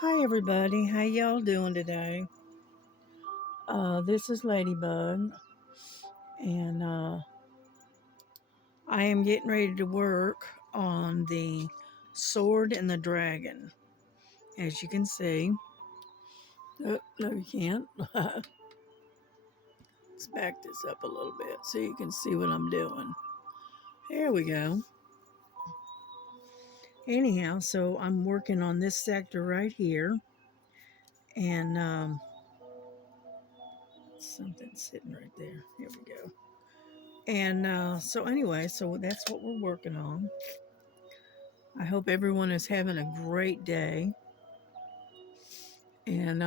Hi everybody, how y'all doing today? This is Ladybug, and I am getting ready to work on the sword and the dragon. As you can see, oh, no, you can't. Let's back this up a little bit so you can see what I'm doing. There we go. Anyhow, so I'm working on this sector right here, and something's sitting right there. Here we go. And so anyway, so that's what we're working on. I hope everyone is having a great day. And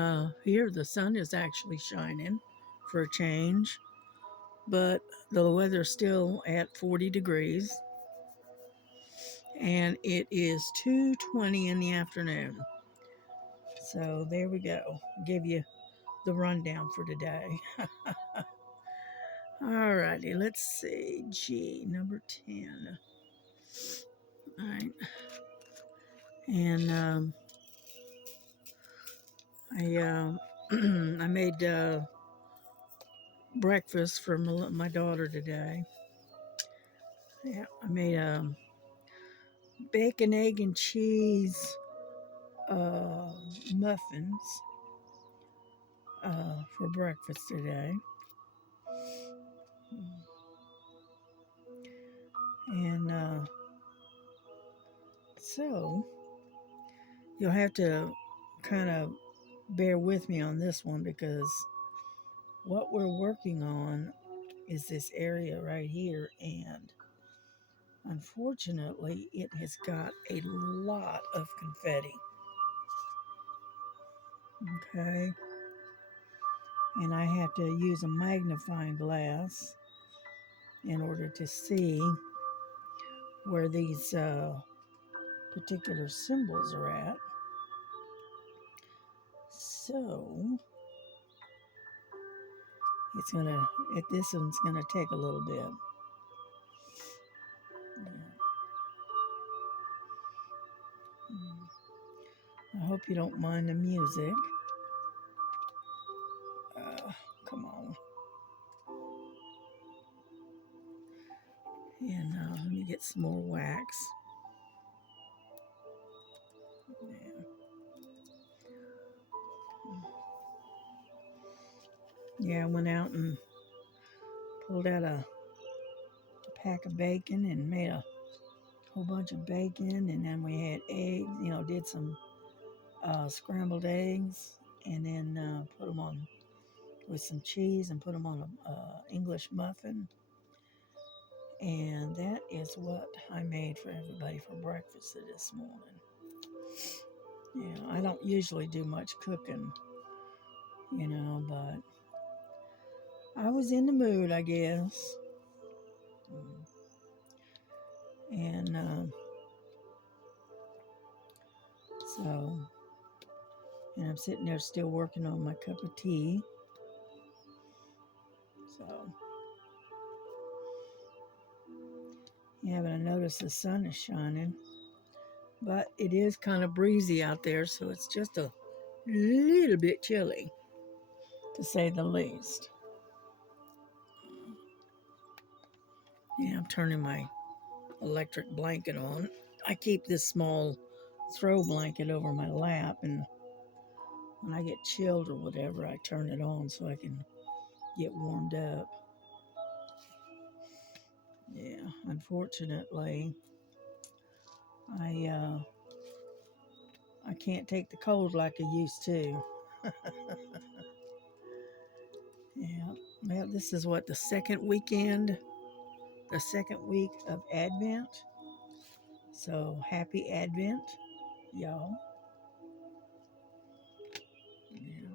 here the sun is actually shining for a change, but the weather's still at 40 degrees. And it is 2:20 in the afternoon. So there we go. Give you the rundown for today. Alrighty, let's see. G, number 10. All right. And I made breakfast for my daughter today. Yeah, I made bacon, egg, and cheese uh, muffins for breakfast today. And so you'll have to kind of bear with me on this one because what we're working on is this area right here, and unfortunately it has got a lot of confetti. Okay, and I have to use a magnifying glass in order to see where these particular symbols are at. So it's gonna, this one's gonna take a little bit. I hope you don't mind the music. Come on. And let me get some more wax. Yeah, I went out and pulled out a pack of bacon and made a whole bunch of bacon, and then we had eggs, did some scrambled eggs, and then put them on with some cheese and put them on a English muffin. And that is what I made for everybody for breakfast this morning. Yeah, I don't usually do much cooking, but I was in the mood, I guess. And so, and I'm sitting there still working on my cup of tea. So, you haven't noticed the sun is shining, but it is kind of breezy out there, so it's just a little bit chilly, to say the least. Yeah, I'm turning my electric blanket on. I keep this small throw blanket over my lap, and when I get chilled or whatever, I turn it on so I can get warmed up. Yeah, unfortunately, I I can't take the cold like I used to. Yeah, well, this is what, the second weekend, the second week of Advent. So happy Advent, y'all. Yeah.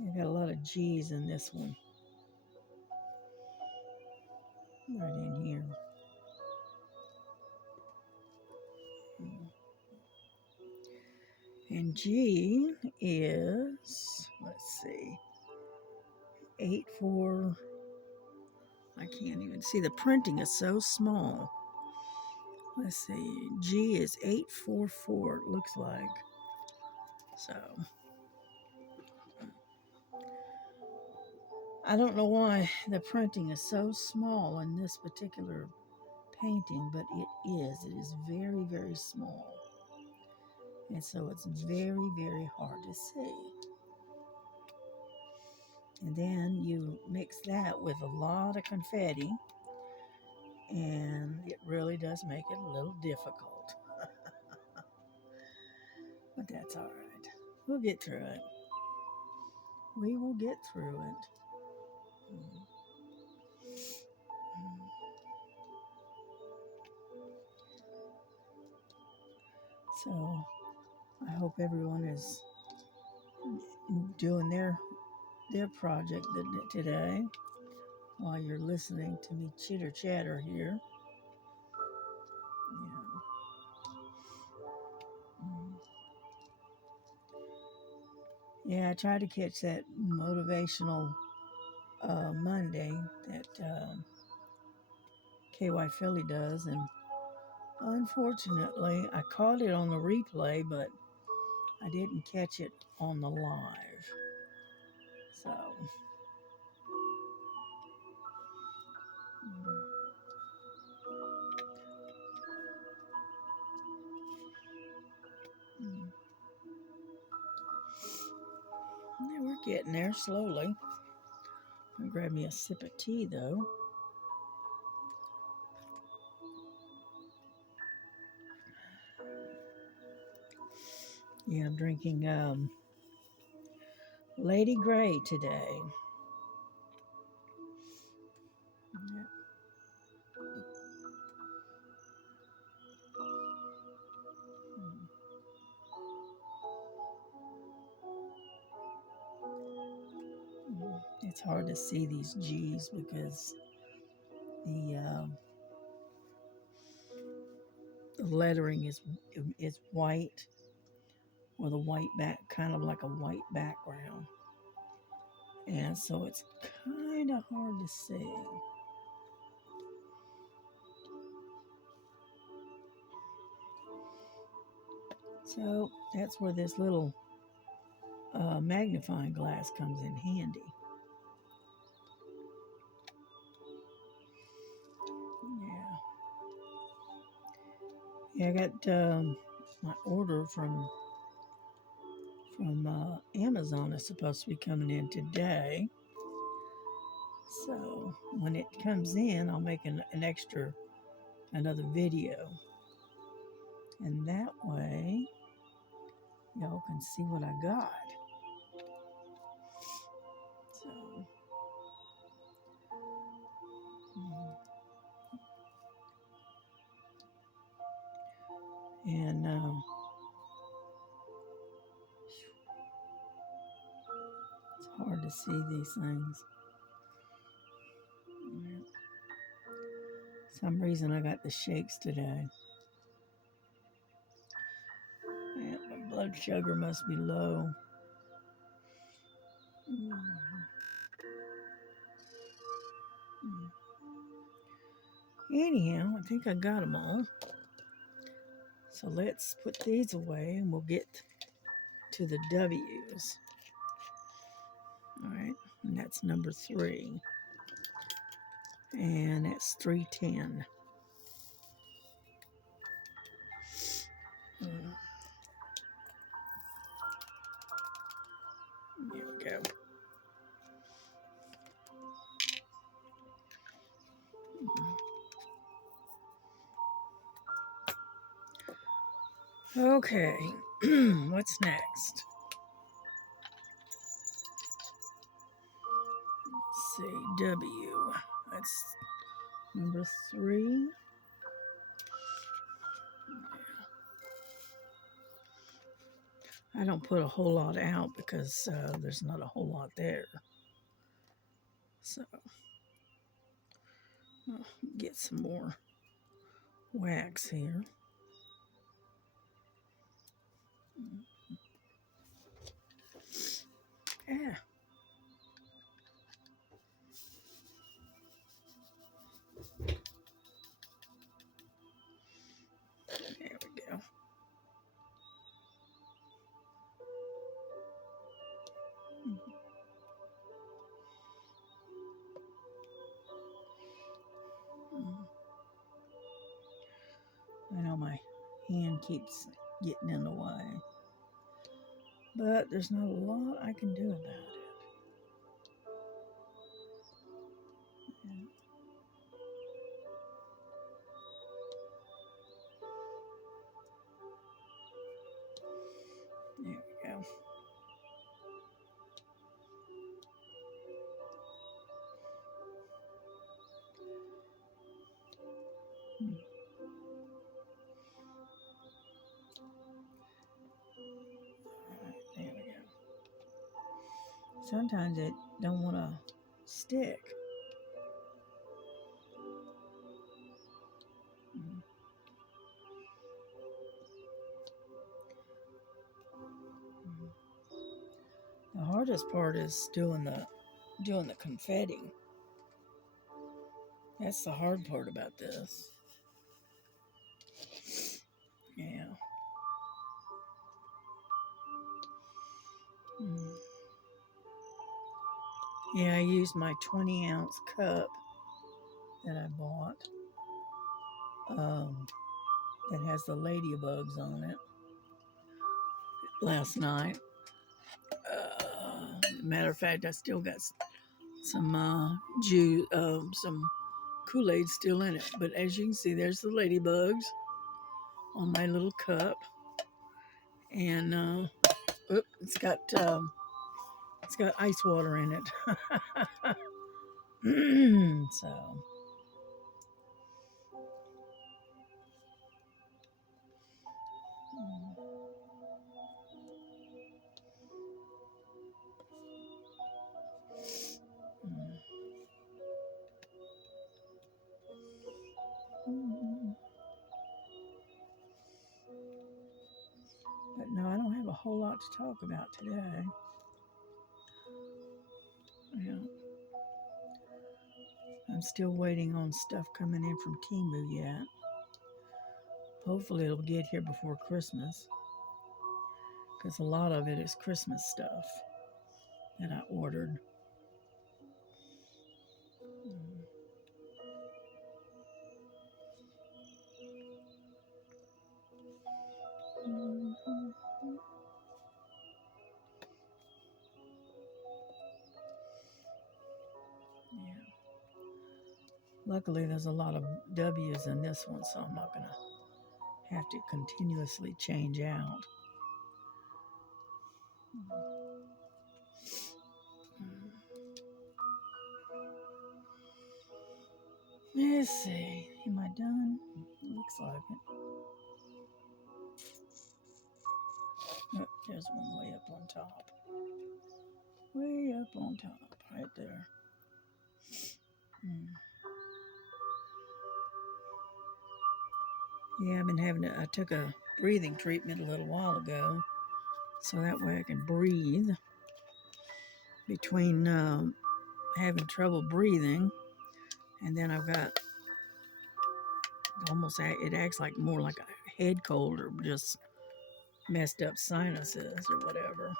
I got a lot of G's in this one, right in here. And G is, let's see, 8 4. I can't even see. The printing is so small. Let's see. G is 844, it looks like. So, I don't know why the printing is so small in this particular painting, but it is. It is very, very small. And so it's very, very hard to see. And then you mix that with a lot of confetti, and it really does make it a little difficult. But that's all right. We'll get through it. We will get through it. Mm. So I hope everyone is doing their project today while you're listening to me chitter chatter here. Yeah. Yeah, I tried to catch that motivational Monday that KY Philly does, and unfortunately, I caught it on the replay, but I didn't catch it on the live. So, yeah, we're getting there slowly. I'll grab me a sip of tea, though. Yeah, I'm drinking Lady Grey today. It's hard to see these G's because the lettering is white with a white back, kind of like a white background, and so it's kind of hard to see. So that's where this little magnifying glass comes in handy. Yeah, I got my order from Amazon is supposed to be coming in today. So when it comes in, I'll make another video. And that way, y'all can see what I got. So, and it's hard to see these things. For some reason I got the shakes today. Yeah, my blood sugar must be low. Anyhow, I think I got them all. So let's put these away and we'll get to the W's. All right, and that's number 3. And that's 310. There we go. Okay, what's next? Let's see, W. That's number 3. I don't put a whole lot out because there's not a whole lot there. So, I'll get some more wax here. Yeah. I know my hand keeps getting in the way, but there's not a lot I can do about it. There we go. There we go. Sometimes it don't want to stick. The hardest part is doing the confetti. That's the hard part about this. Yeah. Yeah, I used my 20-ounce cup that I bought that has the ladybugs on it last night. Matter of fact, I still got some juice, some Kool-Aid still in it. But as you can see, there's the ladybugs on my little cup, and it's got ice water in it. So. But no, I don't have a whole lot to talk about today. Yeah. I'm still waiting on stuff coming in from Temu yet. Hopefully it'll get here before Christmas, because a lot of it is Christmas stuff that I ordered. Yeah. Luckily, there's a lot of W's in this one, so I'm not going to have to continuously change out. Let's see. Am I done? Looks like it. Oh, there's one way up on top. Way up on top, right there. Yeah, I've been I took a breathing treatment a little while ago, so that way I can breathe between having trouble breathing, and then I've got it acts like more like a head cold or just messed up sinuses or whatever.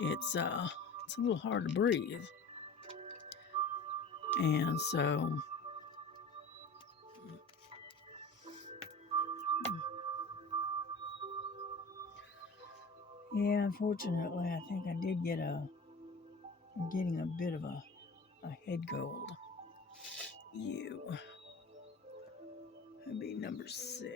It's a little hard to breathe, and so yeah, unfortunately, I think I did I'm getting a bit of a head cold. That'd be number 6.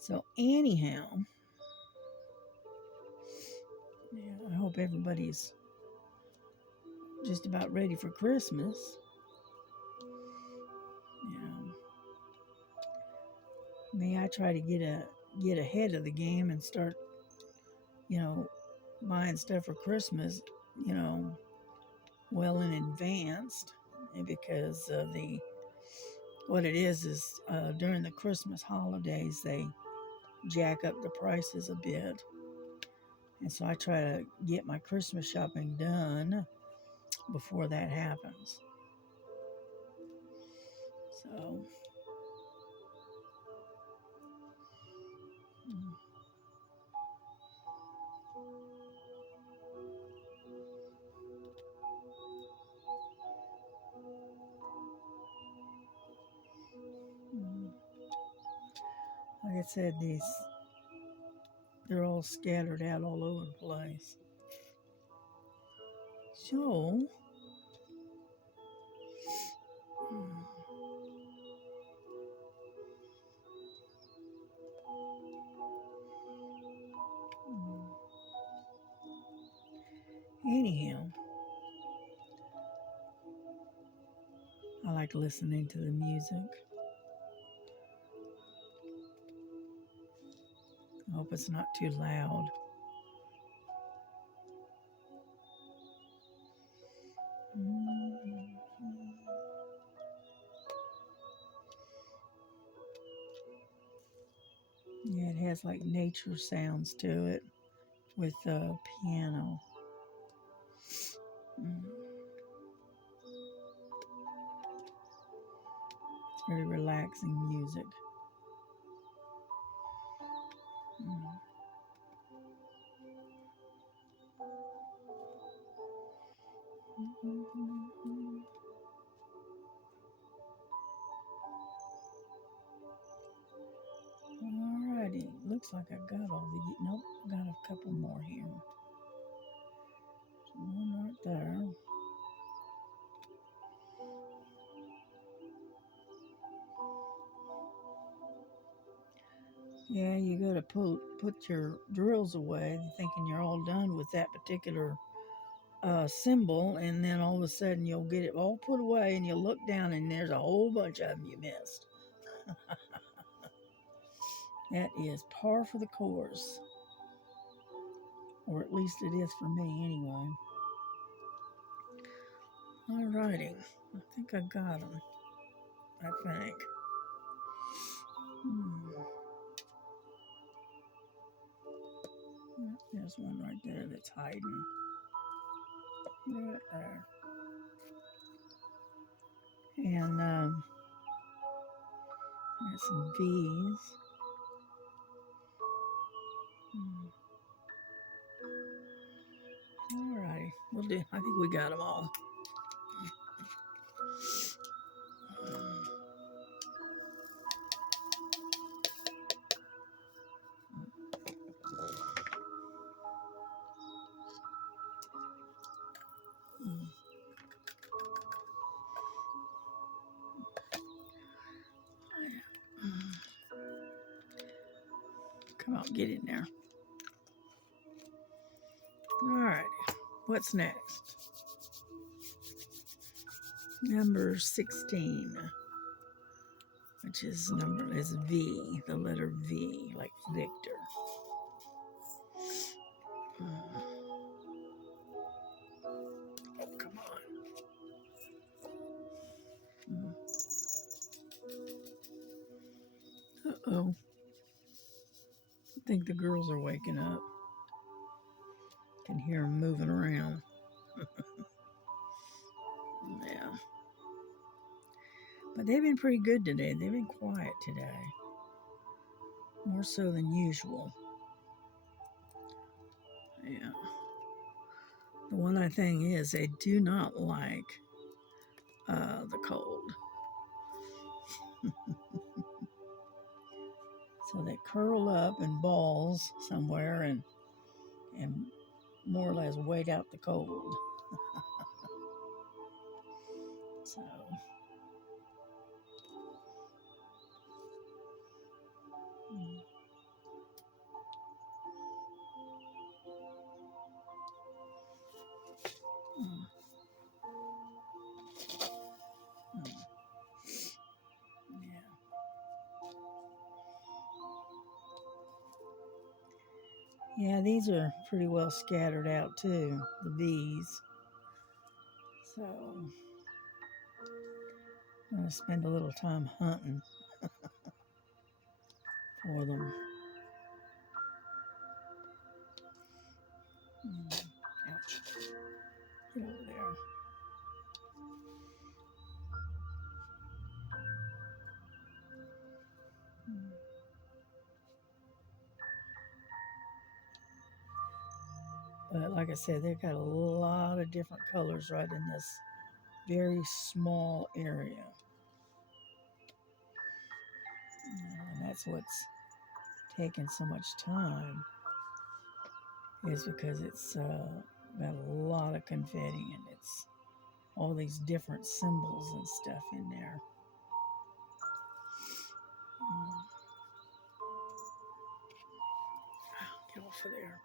So anyhow, yeah, I hope everybody's just about ready for Christmas. Me, I try to get ahead of the game and start, buying stuff for Christmas, well in advance, because what it is during the Christmas holidays they jack up the prices a bit, and so I try to get my Christmas shopping done before that happens. So, mm, mm. Like I said, they're all scattered out all over the place. So, mm, mm. Anyhow, I like listening to the music. I hope it's not too loud. Mm. Yeah, it has like nature sounds to it with the piano. Mm. It's very relaxing music. Mm. Alrighty, looks like I got all the. Nope, got a couple more here. One right there. Yeah, you got to put your drills away, thinking you're all done with that particular symbol, and then all of a sudden you'll get it all put away, and you'll look down, and there's a whole bunch of them you missed. That is par for the course, or at least it is for me anyway. Alrighty, I think I got them. I think. Hmm. There's one right there that's hiding. Right there. And there's some V's. Alrighty, we'll do. I think we got them all. Come on, get in there. Alrighty, what's next? Number 16, which is V, the letter V, like Victor. Oh, come on. Uh-oh. I think the girls are waking up. Can hear them moving around. Yeah. But they've been pretty good today. They've been quiet today. More so than usual. Yeah. The one thing is they do not like the cold. So they curl up in balls somewhere and more or less wait out the cold. So mm, mm, mm, yeah. Yeah, these are pretty well scattered out too, the bees. So I'm gonna spend a little time hunting for them. Ouch. Get over there. But like I said, they've got a lot of different colors right in this very small area. And that's what's taking so much time, is because it's got a lot of confetti and it's all these different symbols and stuff in there. Get off of there.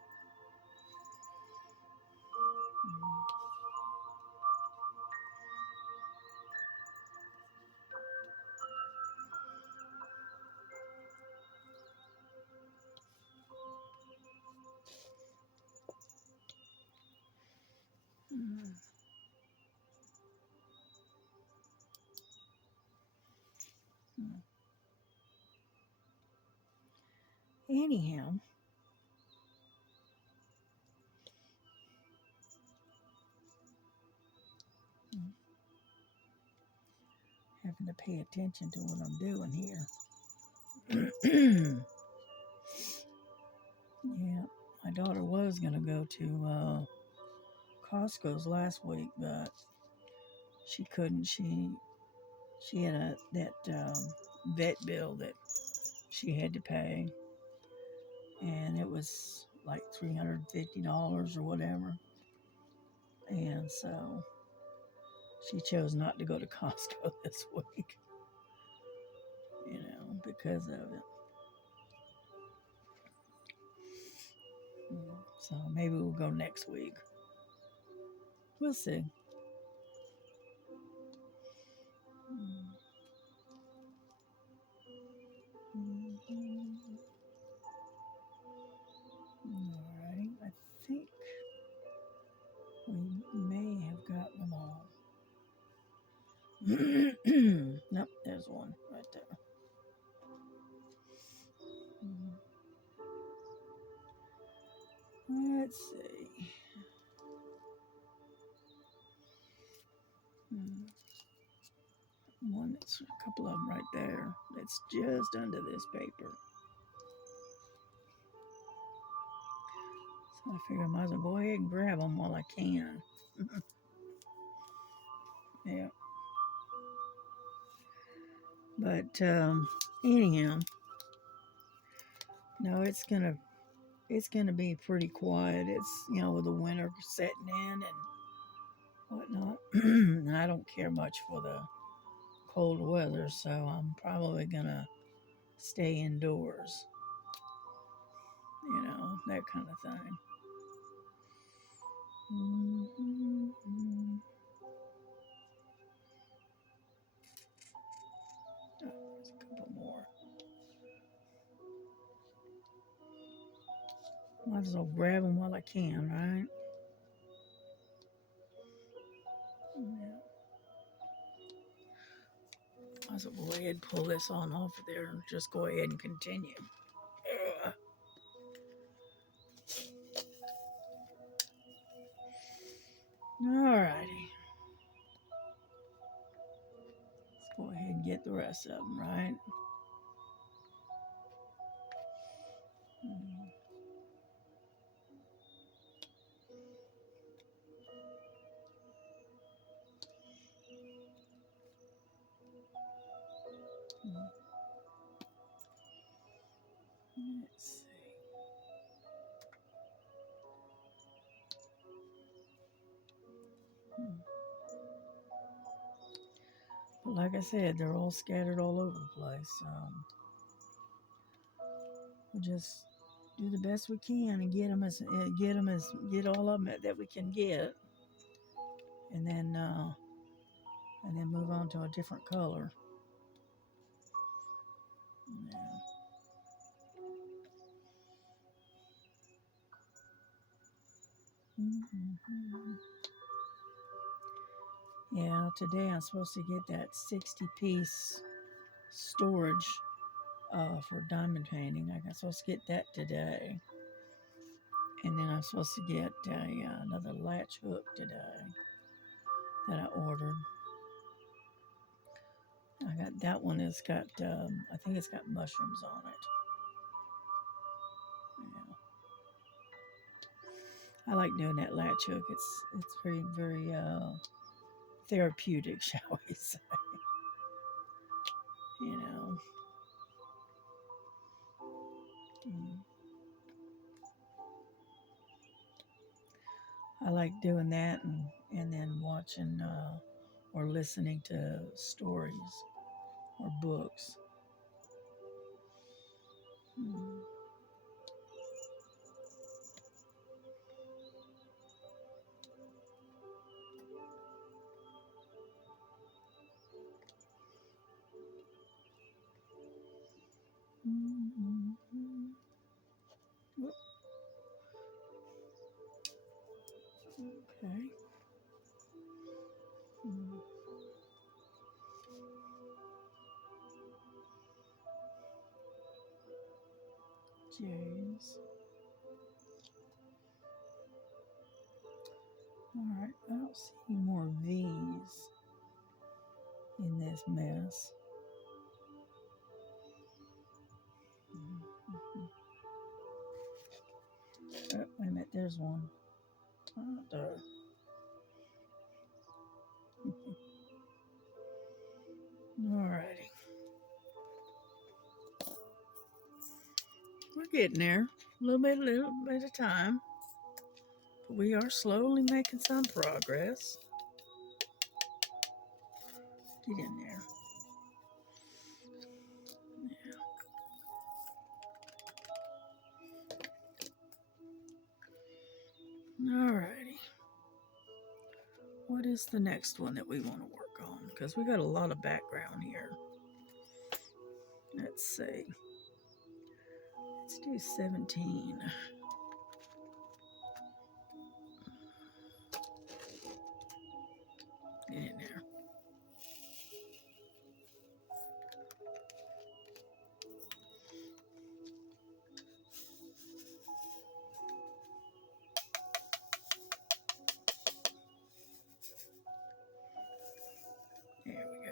Anyhow, having to pay attention to what I'm doing here. Yeah, my daughter was gonna go to Costco's last week, but she couldn't. She had that vet bill that she had to pay, and it was like $350 or whatever. And so she chose not to go to Costco this week, because of it. So maybe we'll go next week. We'll see. Alright, I think we may have gotten them all. Nope, there's one right there. Let's see. One that's a couple of them right there. That's just under this paper. So I figure I might as well go ahead and grab them while I can. Yeah. But anyhow, no, it's gonna be pretty quiet. It's with the winter setting in and whatnot. And I don't care much for the cold weather, so I'm probably gonna stay indoors. That kind of thing. Oh, there's a couple more. Might as well grab them while I can, right? Yeah. Might as well go ahead and pull this on off of there and just go ahead and continue. Alrighty. Let's go ahead and get the rest of them, right? Let's see. But like I said, they're all scattered all over the place. We'll just do the best we can and get all of them that we can get, and then move on to a different color. Yeah. Yeah, today I'm supposed to get that 60-piece storage for diamond painting. I'm supposed to get that today. And then I'm supposed to get another latch hook today that I ordered. I got that one. It's got, I think it's got mushrooms on it. I like doing that latch hook. It's very therapeutic, shall we say? You know. Mm. I like doing that and then watching or listening to stories or books. Mm. Mm-hmm. Okay. Mm. J's. All right. I don't see any more V's in this mess. Mm-hmm. Oh, wait a minute. There's one. Oh, duh. All righty. We're getting there. A little bit at a time. But we are slowly making some progress. Get in there. Alrighty. What is the next one that we want to work on? Because we got a lot of background here. Let's see. Let's do 17. Get in there. There we go.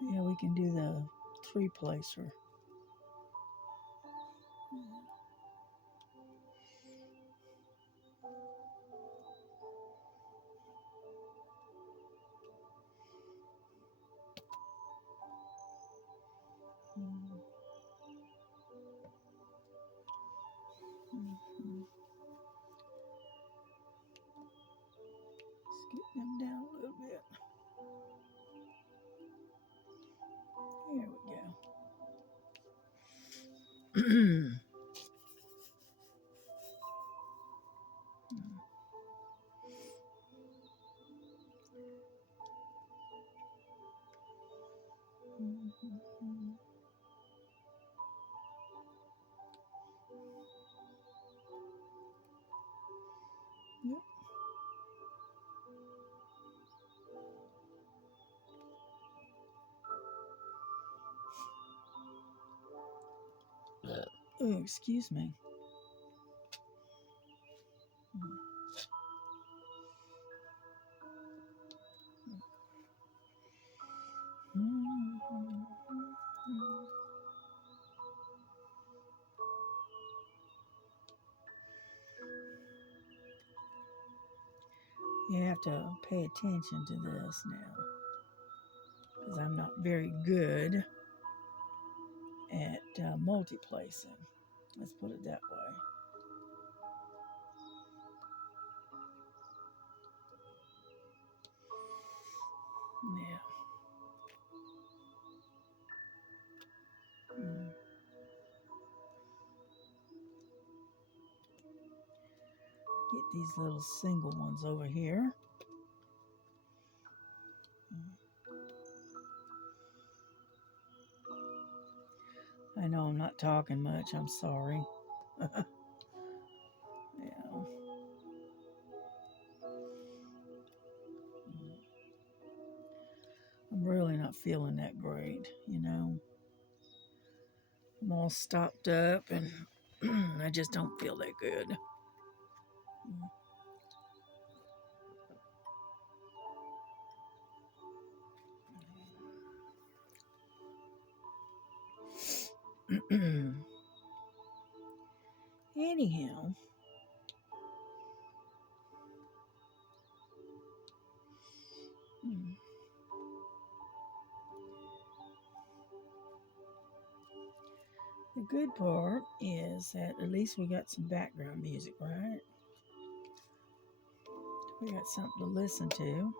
Yeah, we can do the 3-placer. Scoot them down a little bit. There we go. Yep. Oh, excuse me. You have to pay attention to this now because I'm not very good at multiplacing. Let's put it that way. Yeah. Mm. Get these little single ones over here. I know I'm not talking much. I'm sorry. Yeah. I'm really not feeling that great, you know. I'm all stopped up and I just don't feel that good. Anyhow, the good part is that at least we got some background music, right? We got something to listen to.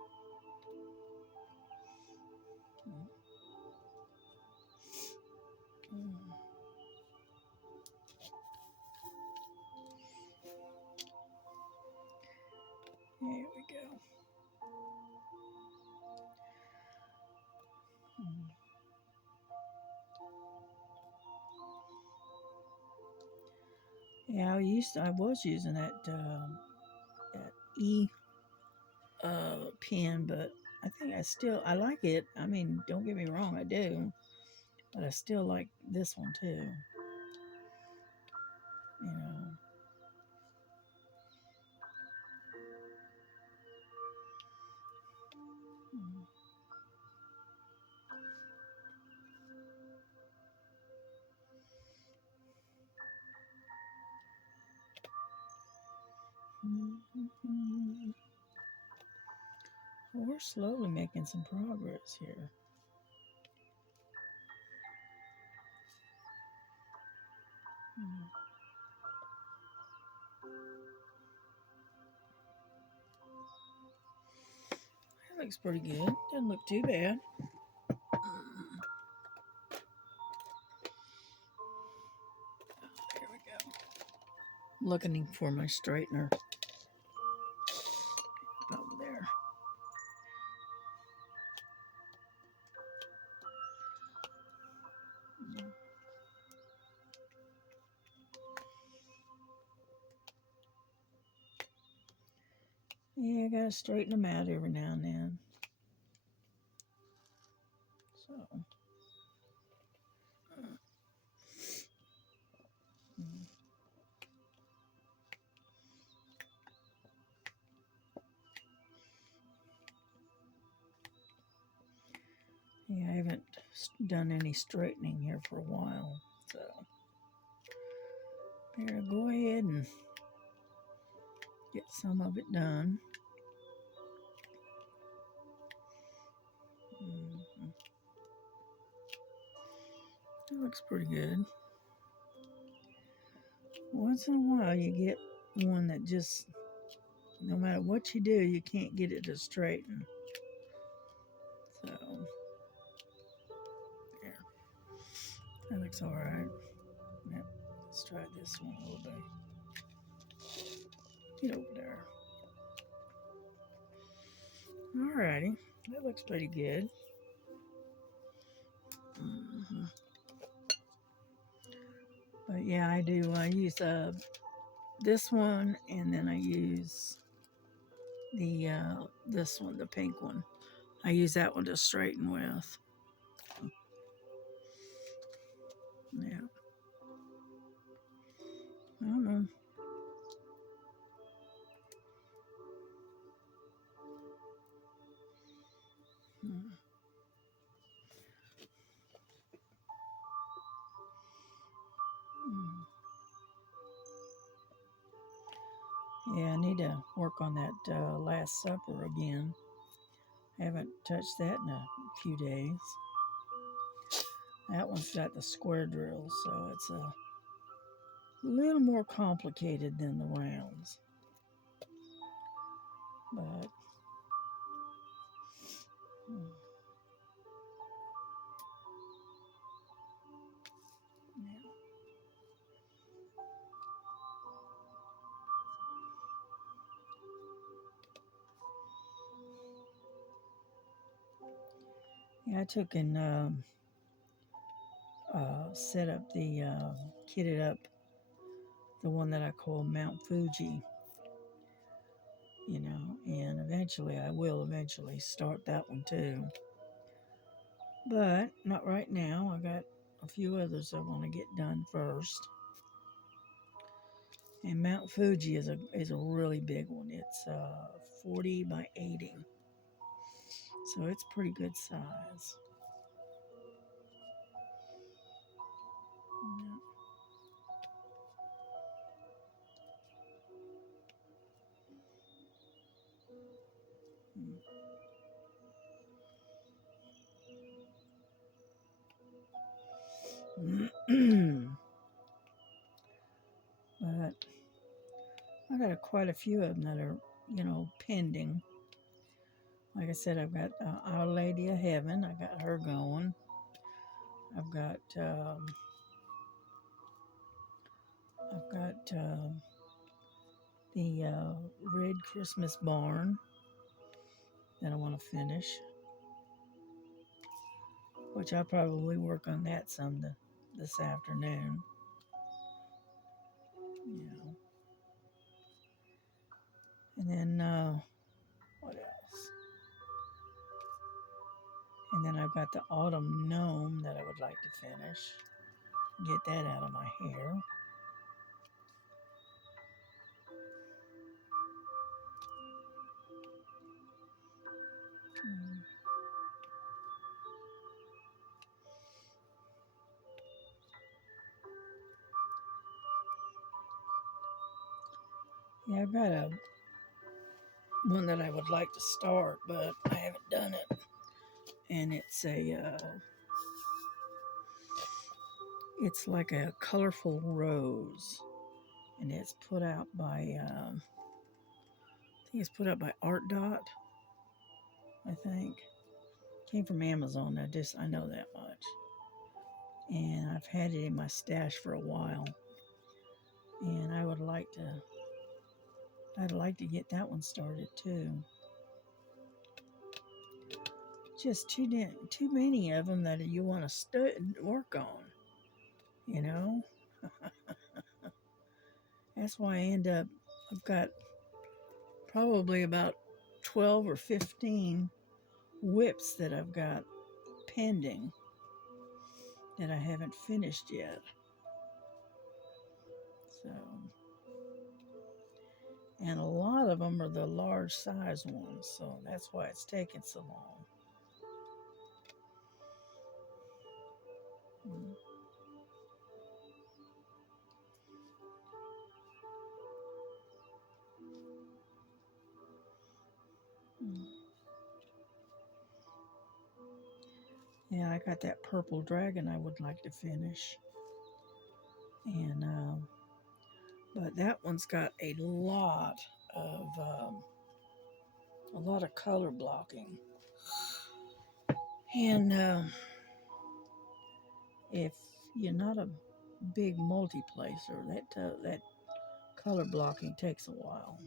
There we go. Yeah, I was using that E pen, but I think I like it. I mean, don't get me wrong, I do, but I still like this one too. You know. We're slowly making some progress here. That looks pretty good. Doesn't look too bad. There we go. Looking for my straightener over there. Yeah, I gotta straighten them out every now and then. So. Yeah, I haven't done any straightening here for a while, so better go ahead and get some of it done. That looks pretty good. Once in a while, you get one that just, no matter what you do, you can't get it to straighten. So, there. That looks all right. Yep. Let's try this one a little bit. Get over there. Alrighty. That looks pretty good. But yeah, I do. I use this one, and then I use the this one, the pink one. I use that one to straighten with. Yeah. I don't know. Yeah, I need to work on that Last Supper again. I haven't touched that in a few days. That one's got the square drills, so it's a little more complicated than the rounds. But yeah, I took and set up kitted up the one that I call Mount Fuji, and eventually I will start that one too. But not right now. I got a few others I want to get done first. And Mount Fuji is a really big one. It's 40 by 80, so it's pretty good size. But I got quite a few of them that are, pending. Like I said, I've got Our Lady of Heaven. I got her going. I've got the Red Christmas Barn that I want to finish, which I'll probably work on that some this afternoon. And then what else? And then I've got the Autumn Gnome that I would like to finish. Get that out of my hair. Yeah, I've got one that I would like to start, but I haven't done it. And it's like a colorful rose, and it's put out by I think it's put out by Art Dot. I think came from Amazon. I know that much, and I've had it in my stash for a while, and I'd like to get that one started too. Just too many of them that you want to work on, you know. That's why I've got probably about 12 or 15 whips that I've got pending that I haven't finished yet. So, and a lot of them are the large size ones, so that's why it's taking so long. Yeah, I got that purple dragon I would like to finish. And, but that one's got a lot of color blocking. And if you're not a big multiplacer, that color blocking takes a while.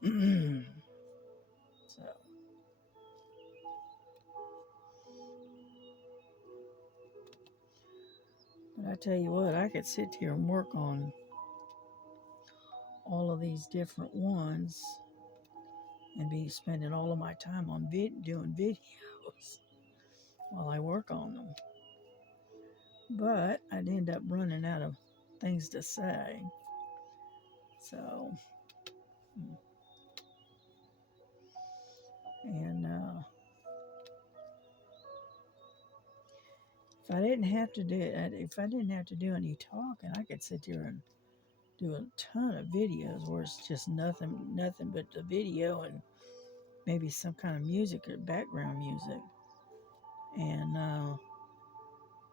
So, but I tell you what, I could sit here and work on all of these different ones and be spending all of my time on doing videos while I work on them. But I'd end up running out of things to say. So, and if I didn't have to do any talking, I could sit here and do a ton of videos where it's just nothing but the video and maybe some kind of music or background music, and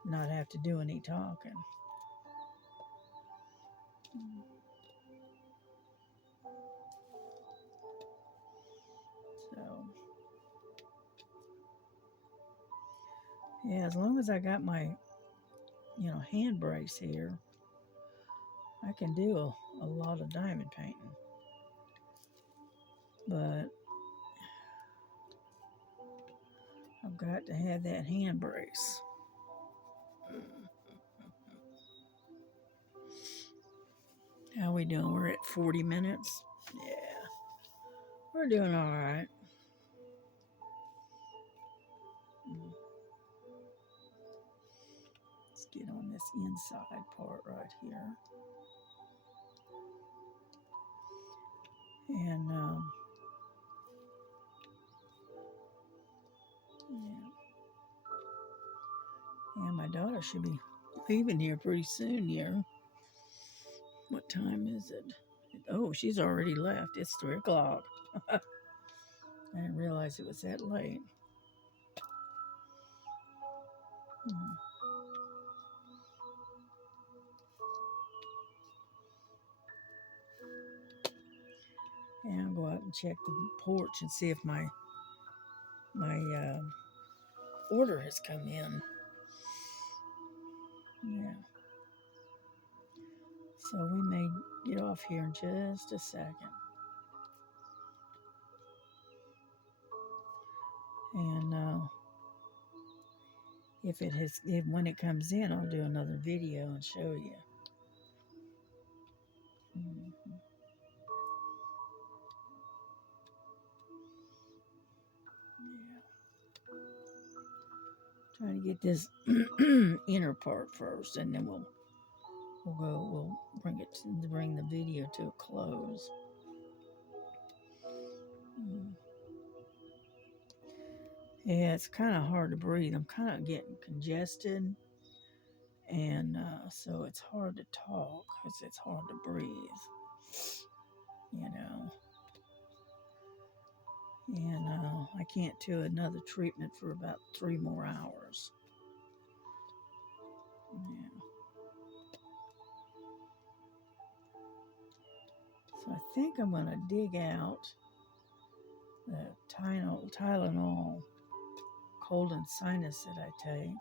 not have to do any talking. So, yeah, as long as I got my, hand brace here, I can do a lot of diamond painting. But I've got to have that hand brace. How we doing? We're at 40 minutes. Yeah, we're doing all right. Let's get on this inside part right here. And yeah, my daughter should be leaving here pretty soon here. What time is it? Oh, she's already left. It's 3 o'clock. I didn't realize it was that late. And I'll go out and check the porch and see if my order has come in. Yeah. So we may get off here in just a second. And when it comes in, I'll do another video and show you. Yeah. Trying to get this inner part first, and then we'll bring the video to a close. Yeah, it's kind of hard to breathe. I'm kind of getting congested, and so it's hard to talk because it's hard to breathe, you know. And I can't do another treatment for about 3 more hours. Yeah. So I think I'm going to dig out the Tylenol cold and sinus that I take.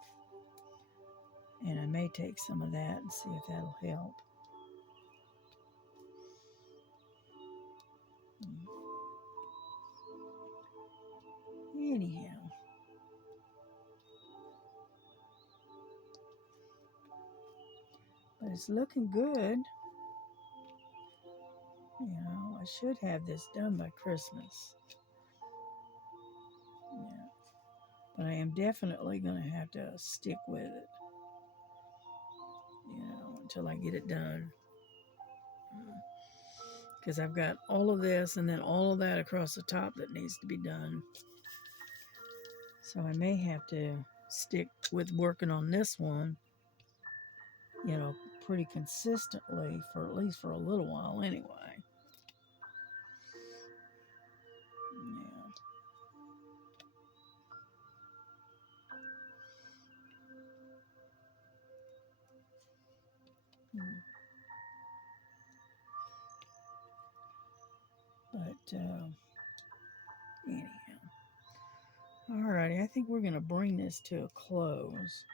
And I may take some of that and see if that'll help. Anyhow. But it's looking good. You know, I should have this done by Christmas. Yeah. But I am definitely going to have to stick with it, you know, until I get it done. Because I've got all of this and then all of that across the top that needs to be done. So I may have to stick with working on this one, you know, pretty consistently for at least for a little while anyway. Yeah. But anyhow. Alrighty, I think we're going to bring this to a close.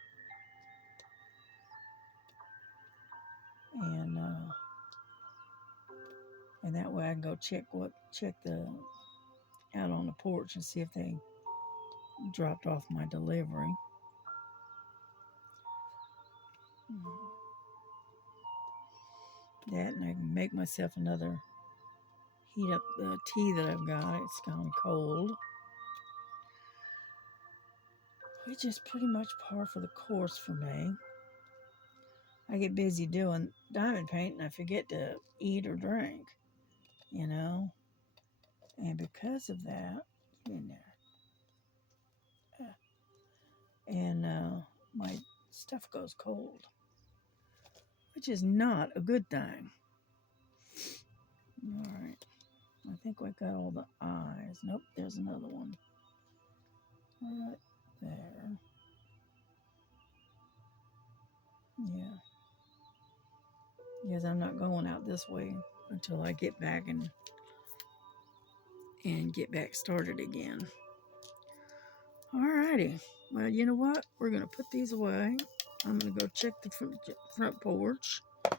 And that way I can go check out on the porch and see if they dropped off my delivery. That, and I can make myself another, heat up the tea that I've got. It's gone cold. Which is pretty much par for the course for me. I get busy doing diamond paint and I forget to eat or drink, you know. And because of that, in there. And my stuff goes cold, which is not a good thing. All right. I think we got all the eyes. Nope, there's another one. Right there. Yeah. Because I'm not going out this way until I get back and get back started again. Alrighty. Well, you know what? We're going to put these away. I'm going to go check the front porch. I'm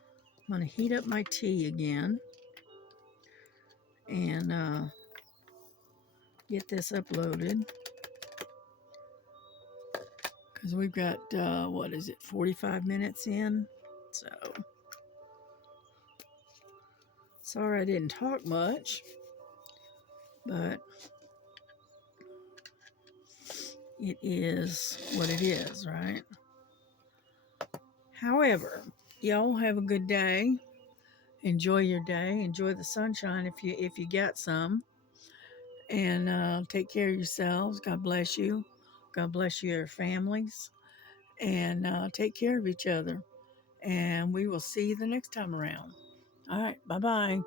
going to heat up my tea again. And get this uploaded. Because we've got, 45 minutes in? So, sorry I didn't talk much. But it is what it is, right? However, y'all have a good day. Enjoy your day. Enjoy the sunshine if you got some, and take care of yourselves. God bless you. God bless your families, and take care of each other. And we will see you the next time around. All right. Bye bye.